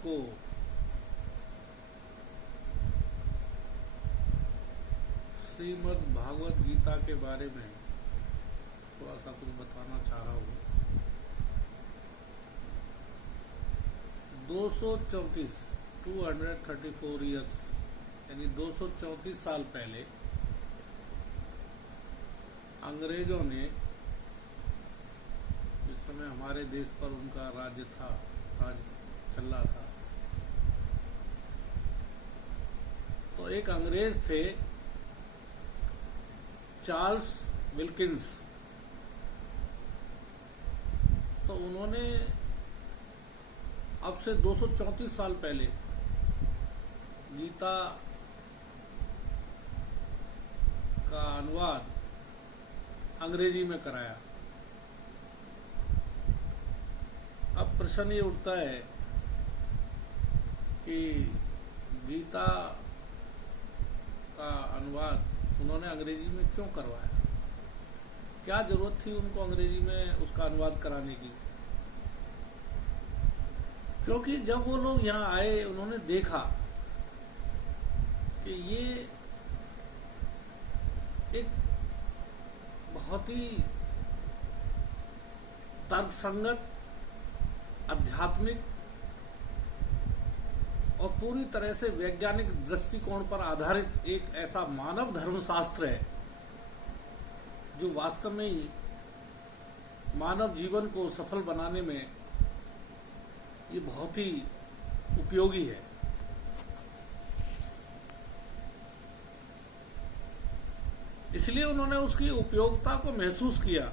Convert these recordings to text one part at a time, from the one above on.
आपको श्रीमद् भागवत गीता के बारे में थोड़ा सा कुछ बताना चाह रहा हूँ। 234 ईयर्स यानी 234 साल पहले अंग्रेजों ने, जिस समय हमारे देश पर उनका राज चल रहा था, तो एक अंग्रेज थे चार्ल्स विल्किंस। तो उन्होंने अब से 234 साल पहले गीता का अनुवाद अंग्रेजी में कराया। अब प्रश्न ये उठता है कि गीता का अनुवाद उन्होंने अंग्रेजी में क्यों करवाया? क्या जरूरत थी उनको अंग्रेजी में उसका अनुवाद कराने की? क्योंकि जब वो लोग यहाँ आए, उन्होंने देखा कि ये एक बहुत ही तर्कसंगत, आध्यात्मिक और पूरी तरह से वैज्ञानिक दृष्टिकोण पर आधारित एक ऐसा मानव धर्मशास्त्र है जो वास्तव में ही मानव जीवन को सफल बनाने में ये बहुत ही उपयोगी है। इसलिए उन्होंने उसकी उपयोगिता को महसूस किया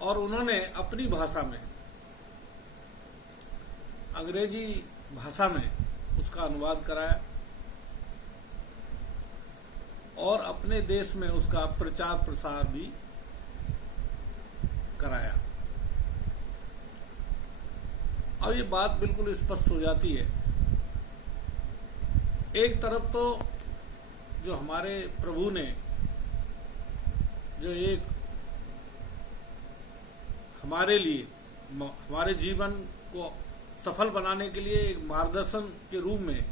और उन्होंने अपनी भाषा में, अंग्रेजी भाषा में उसका अनुवाद कराया और अपने देश में उसका प्रचार प्रसार भी कराया। अब ये बात बिल्कुल स्पष्ट हो जाती है, एक तरफ तो जो हमारे प्रभु ने जो एक हमारे लिए, हमारे जीवन को सफल बनाने के लिए एक मार्गदर्शन के रूप में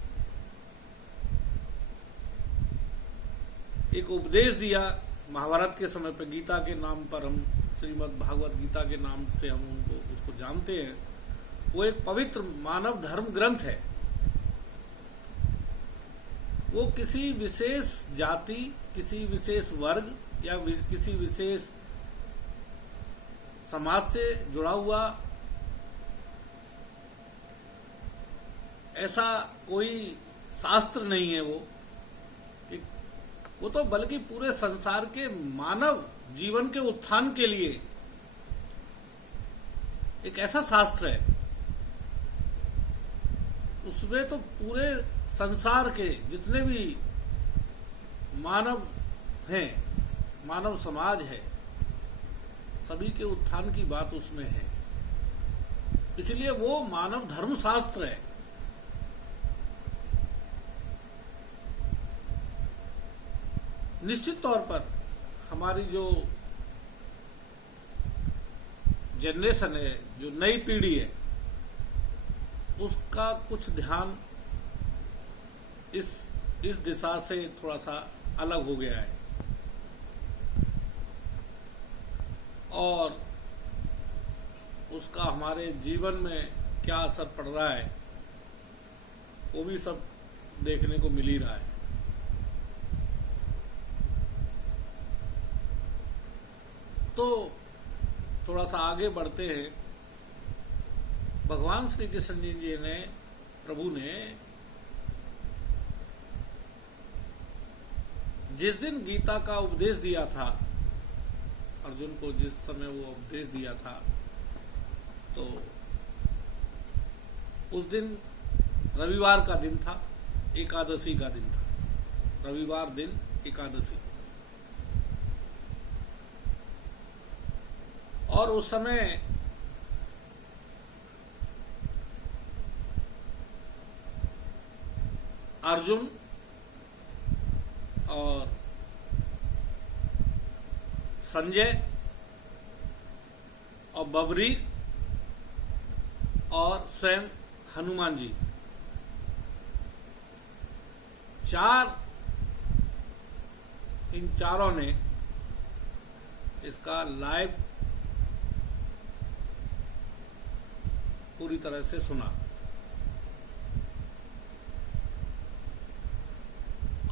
एक उपदेश दिया महाभारत के समय पर, गीता के नाम पर हम श्रीमद् भागवत गीता के नाम से हम उसको जानते हैं। वो एक पवित्र मानव धर्म ग्रंथ है। वो किसी विशेष जाति, किसी विशेष वर्ग या किसी विशेष समाज से जुड़ा हुआ ऐसा कोई शास्त्र नहीं है। वो तो बल्कि पूरे संसार के मानव जीवन के उत्थान के लिए एक ऐसा शास्त्र है। उसमें तो पूरे संसार के जितने भी मानव हैं, मानव समाज है, सभी के उत्थान की बात उसमें है। इसलिए वो मानव धर्म शास्त्र है। निश्चित तौर पर हमारी जो जनरेशन है, जो नई पीढ़ी है, उसका कुछ ध्यान इस दिशा से थोड़ा सा अलग हो गया है और उसका हमारे जीवन में क्या असर पड़ रहा है वो भी सब देखने को मिल ही रहा है। तो थोड़ा सा आगे बढ़ते हैं। भगवान श्री कृष्ण जी ने, प्रभु ने, जिस दिन गीता का उपदेश दिया था अर्जुन को, जिस समय वो उपदेश दिया था, तो उस दिन रविवार का दिन था, एकादशी का दिन था। रविवार दिन एकादशी। और उस समय अर्जुन और संजय और बबरी और स्वयं हनुमान जी, इन चारों ने इसका लाइव पूरी तरह से सुना।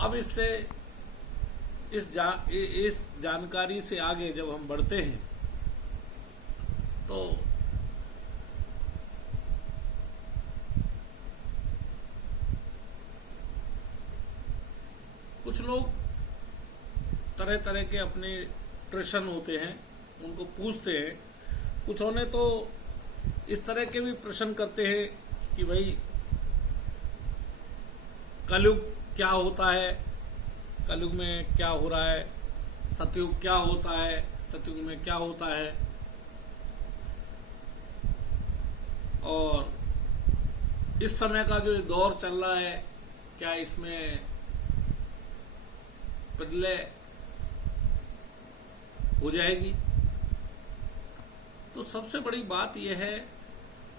अब इस जानकारी से आगे जब हम बढ़ते हैं तो कुछ लोग तरह तरह के अपने प्रश्न होते हैं, उनको पूछते हैं। कुछों ने तो इस तरह के भी प्रश्न करते हैं कि भाई कलयुग क्या होता है, कलयुग में क्या हो रहा है, सतयुग क्या होता है, सतयुग में क्या होता है, और इस समय का जो दौर चल रहा है क्या इसमें प्रलय हो जाएगी। तो सबसे बड़ी बात यह है,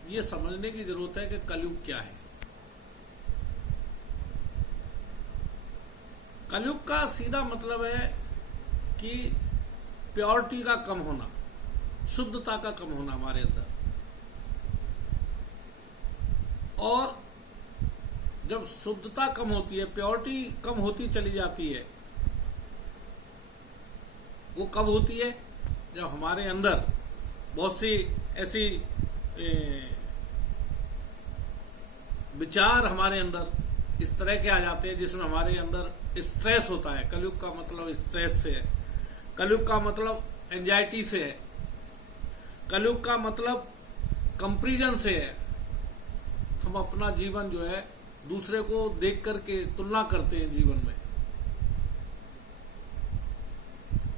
ये समझने की जरूरत है कि कलयुग क्या है। कलयुग का सीधा मतलब है कि प्योरिटी का कम होना, शुद्धता का कम होना हमारे अंदर। और जब शुद्धता कम होती है, प्योरिटी कम होती चली जाती है, वो कब होती है? जब हमारे अंदर बहुत सी ऐसी विचार हमारे अंदर इस तरह के आ जाते हैं जिसमें हमारे अंदर स्ट्रेस होता है। कलयुग का मतलब स्ट्रेस से है, कलयुग का मतलब एंजाइटी से है, कलयुग का मतलब कंपैरिजन से है। हम अपना जीवन जो है दूसरे को देख करके तुलना करते हैं जीवन में।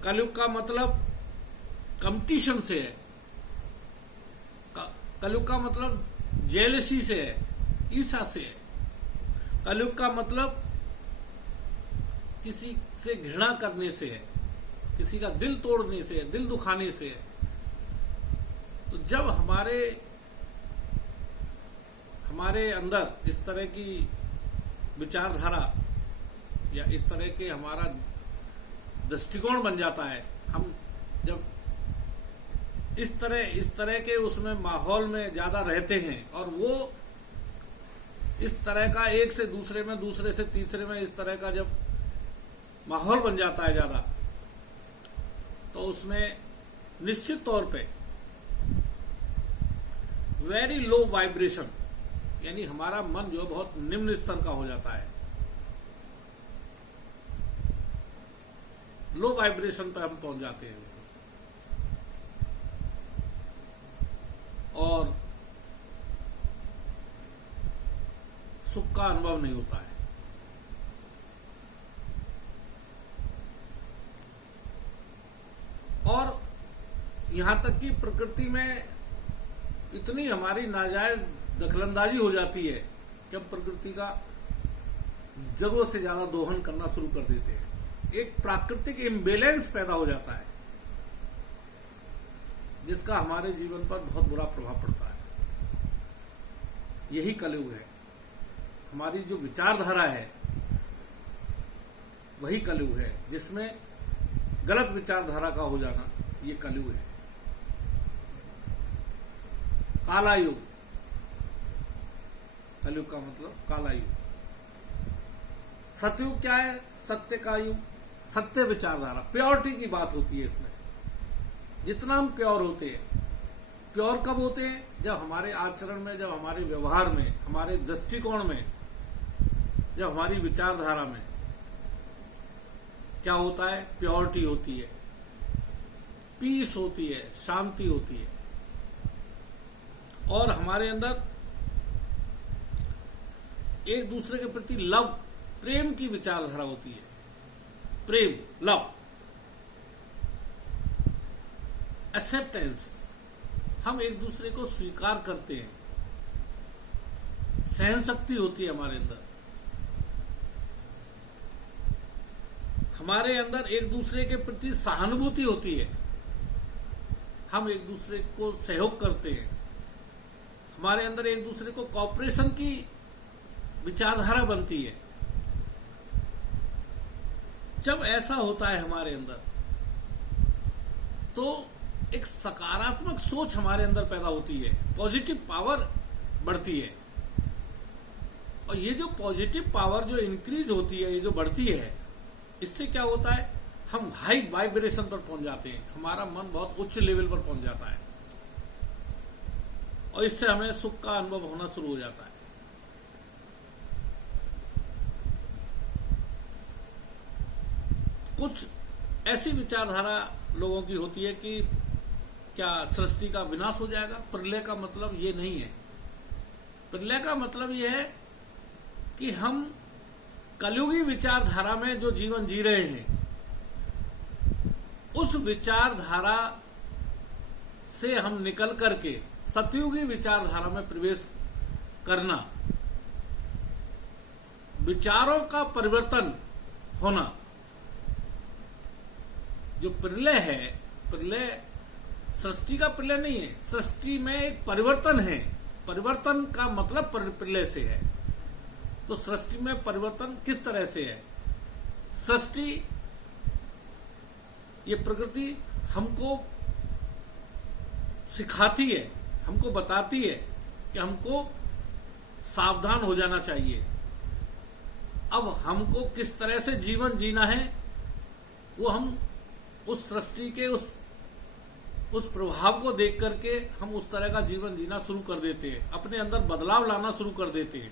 कलयुग का मतलब कंपटीशन से है, कलयुग का मतलब जेलसी से है, ईर्ष्या से है। कलयुग का मतलब किसी से घृणा करने से है, किसी का दिल तोड़ने से है, दिल दुखाने से है। तो जब हमारे अंदर इस तरह की विचारधारा या इस तरह के हमारा दृष्टिकोण बन जाता है, हम जब इस तरह के उसमें माहौल में ज्यादा रहते हैं और वो इस तरह का एक से दूसरे में, दूसरे से तीसरे में इस तरह का जब माहौल बन जाता है ज्यादा, तो उसमें निश्चित तौर पे वेरी लो वाइब्रेशन, यानी हमारा मन जो बहुत निम्न स्तर का हो जाता है, लो वाइब्रेशन पर हम पहुंच जाते हैं और सुख का अनुभव नहीं होता है। और यहां तक कि प्रकृति में इतनी हमारी नाजायज दखलंदाजी हो जाती है कि हम प्रकृति का जरूरत से ज्यादा दोहन करना शुरू कर देते हैं। एक प्राकृतिक इम्बैलेंस पैदा हो जाता है जिसका हमारे जीवन पर बहुत बुरा प्रभाव पड़ता है। यही कलयुग है। हमारी जो विचारधारा है वही कलयुग है, जिसमें गलत विचारधारा का हो जाना, ये कलयुग है। काला युग, कलयुग का मतलब काला युग। सतयुग क्या है? सत्य का युग, सत्य विचारधारा, प्योरिटी की बात होती है इसमें। जितना हम प्योर होते हैं, प्योर कब होते हैं? जब हमारे आचरण में, जब हमारे व्यवहार में, हमारे दृष्टिकोण में, जब हमारी विचारधारा में क्या होता है? प्योरिटी होती है, पीस होती है, शांति होती है, और हमारे अंदर एक दूसरे के प्रति लव, प्रेम की विचारधारा होती है। प्रेम, लव, एक्सेप्टेंस, हम एक दूसरे को स्वीकार करते हैं। सहन शक्ति होती है हमारे अंदर। हमारे अंदर एक दूसरे के प्रति सहानुभूति होती है। हम एक दूसरे को सहयोग करते हैं। हमारे अंदर एक दूसरे को कॉपरेशन की विचारधारा बनती है। जब ऐसा होता है हमारे अंदर, तो एक सकारात्मक सोच हमारे अंदर पैदा होती है, पॉजिटिव पावर बढ़ती है। और ये जो पॉजिटिव पावर जो इंक्रीज होती है, ये जो बढ़ती है, इससे क्या होता है, हम हाई वाइब्रेशन पर पहुंच जाते हैं, हमारा मन बहुत उच्च लेवल पर पहुंच जाता है और इससे हमें सुख का अनुभव होना शुरू हो जाता है। कुछ ऐसी विचारधारा लोगों की होती है कि क्या सृष्टि का विनाश हो जाएगा। प्रलय का मतलब ये नहीं है। प्रलय का मतलब ये है कि हम कलयुगी विचारधारा में जो जीवन जी रहे हैं, उस विचारधारा से हम निकल करके सतयुगी विचारधारा में प्रवेश करना, विचारों का परिवर्तन होना। जो प्रलय है, प्रलय सृष्टि का प्रलय नहीं है, सृष्टि में एक परिवर्तन है। परिवर्तन का मतलब प्रलय से है। तो सृष्टि में परिवर्तन किस तरह से है? सृष्टि, ये प्रकृति हमको सिखाती है, हमको बताती है कि हमको सावधान हो जाना चाहिए। अब हमको किस तरह से जीवन जीना है, वो हम उस सृष्टि के उस प्रभाव को देख करके हम उस तरह का जीवन जीना शुरू कर देते हैं, अपने अंदर बदलाव लाना शुरू कर देते हैं।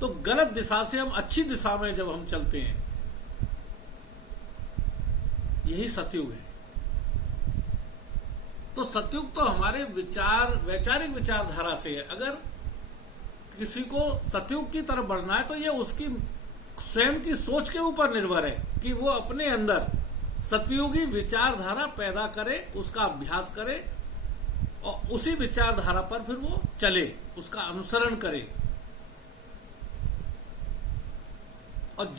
तो गलत दिशा से हम अच्छी दिशा में जब हम चलते हैं, यही सतयुग है। तो सतयुग तो हमारे वैचारिक विचारधारा से है। अगर किसी को सतयुग की तरफ बढ़ना है, तो ये उसकी स्वयं की सोच के ऊपर निर्भर है कि वो अपने अंदर सतयुगी विचारधारा पैदा करे, उसका अभ्यास करे और उसी विचारधारा पर फिर वो चले, उसका अनुसरण करे। और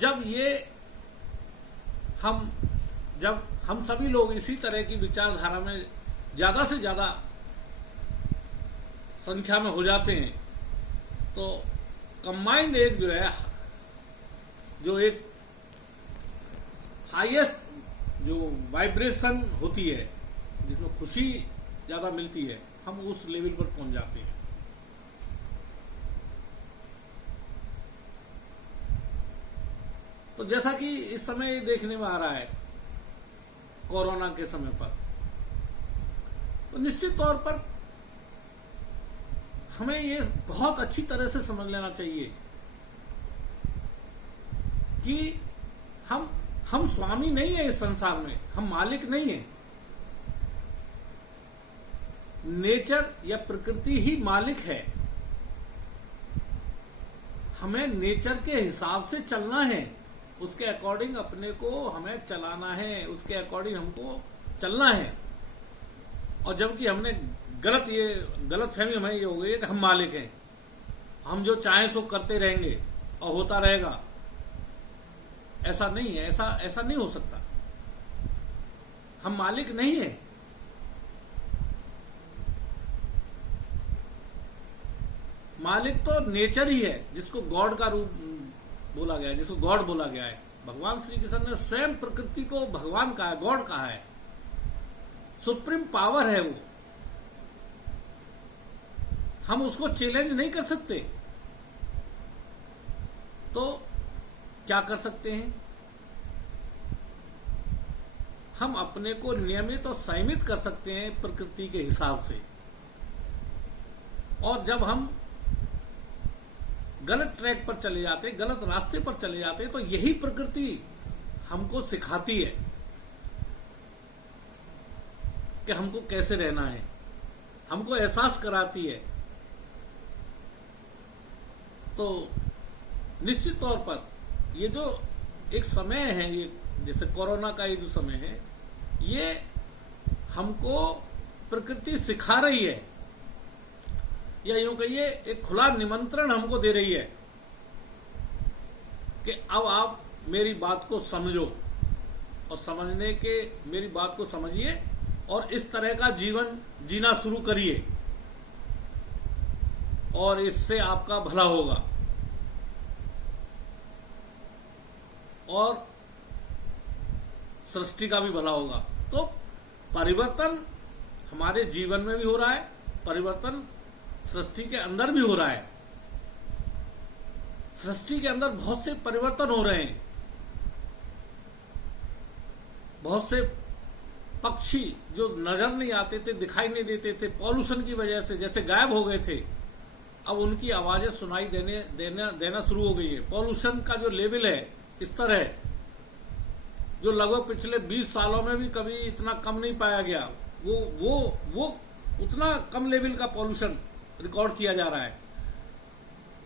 जब हम सभी लोग इसी तरह की विचारधारा में ज्यादा से ज्यादा संख्या में हो जाते हैं, तो कंबाइंड एक जो एक हाईएस्ट जो वाइब्रेशन होती है, जिसमें खुशी ज्यादा मिलती है, हम उस लेवल पर पहुंच जाते हैं। तो जैसा कि इस समय देखने में आ रहा है, कोरोना के समय पर, तो निश्चित तौर पर हमें ये बहुत अच्छी तरह से समझ लेना चाहिए कि हम स्वामी नहीं है इस संसार में, हम मालिक नहीं है। नेचर या प्रकृति ही मालिक है। हमें नेचर के हिसाब से चलना है, उसके अकॉर्डिंग अपने को हमें चलाना है, उसके अकॉर्डिंग हमको चलना है। और जबकि हमने गलत फहमी हमें ये हो गई है कि हम मालिक हैं, हम जो चाहें सो करते रहेंगे और होता रहेगा। ऐसा नहीं है, ऐसा नहीं हो सकता। हम मालिक नहीं है। मालिक तो नेचर ही है, जिसको गॉड का रूप बोला गया है, जिसको गॉड बोला गया है। भगवान श्री कृष्ण ने स्वयं प्रकृति को भगवान कहा है, गॉड कहा है। सुप्रीम पावर है वो, हम उसको चैलेंज नहीं कर सकते। तो क्या कर सकते हैं? हम अपने को नियमित और संयमित कर सकते हैं प्रकृति के हिसाब से। और जब हम गलत ट्रैक पर चले जाते, गलत रास्ते पर चले जाते, तो यही प्रकृति हमको सिखाती है कि हमको कैसे रहना है, हमको एहसास कराती है। तो निश्चित तौर पर ये जो एक समय है, ये जैसे कोरोना का ये जो समय है, ये हमको प्रकृति सिखा रही है, या यूं कहिए एक खुला निमंत्रण हमको दे रही है कि अब आप मेरी बात को समझो, और समझने के मेरी बात को समझिए और इस तरह का जीवन जीना शुरू करिए। और इससे आपका भला होगा और सृष्टि का भी भला होगा। तो परिवर्तन हमारे जीवन में भी हो रहा है, परिवर्तन सृष्टि के अंदर भी हो रहा है। सृष्टि के अंदर बहुत से परिवर्तन हो रहे हैं। बहुत से पक्षी जो नजर नहीं आते थे, दिखाई नहीं देते थे, पॉल्यूशन की वजह से जैसे गायब हो गए थे, अब उनकी आवाजें सुनाई देना शुरू हो गई है। पॉल्यूशन का जो लेवल है, स्तर है, जो लगभग पिछले 20 सालों में भी कभी इतना कम नहीं पाया गया, वो उतना कम लेवल का पॉल्यूशन रिकॉर्ड किया जा रहा है।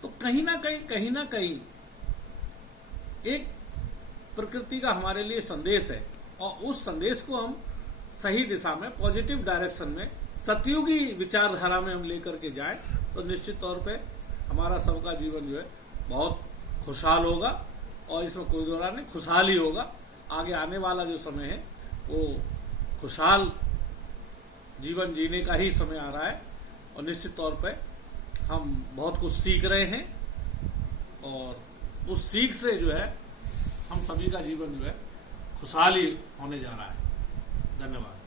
तो कहीं ना कहीं एक प्रकृति का हमारे लिए संदेश है, और उस संदेश को हम सही दिशा में, पॉजिटिव डायरेक्शन में, सतयुगी विचारधारा में हम लेकर के जाएं तो निश्चित तौर पे हमारा सबका जीवन जो है बहुत खुशहाल होगा, और इसमें कोई दो राय नहीं, खुशहाल ही होगा। आगे आने वाला जो समय है वो खुशहाल जीवन जीने का ही समय आ रहा है, और निश्चित तौर पे हम बहुत कुछ सीख रहे हैं, और उस सीख से जो है हम सभी का जीवन जो है खुशहाल ही होने जा रहा है। धन्यवाद।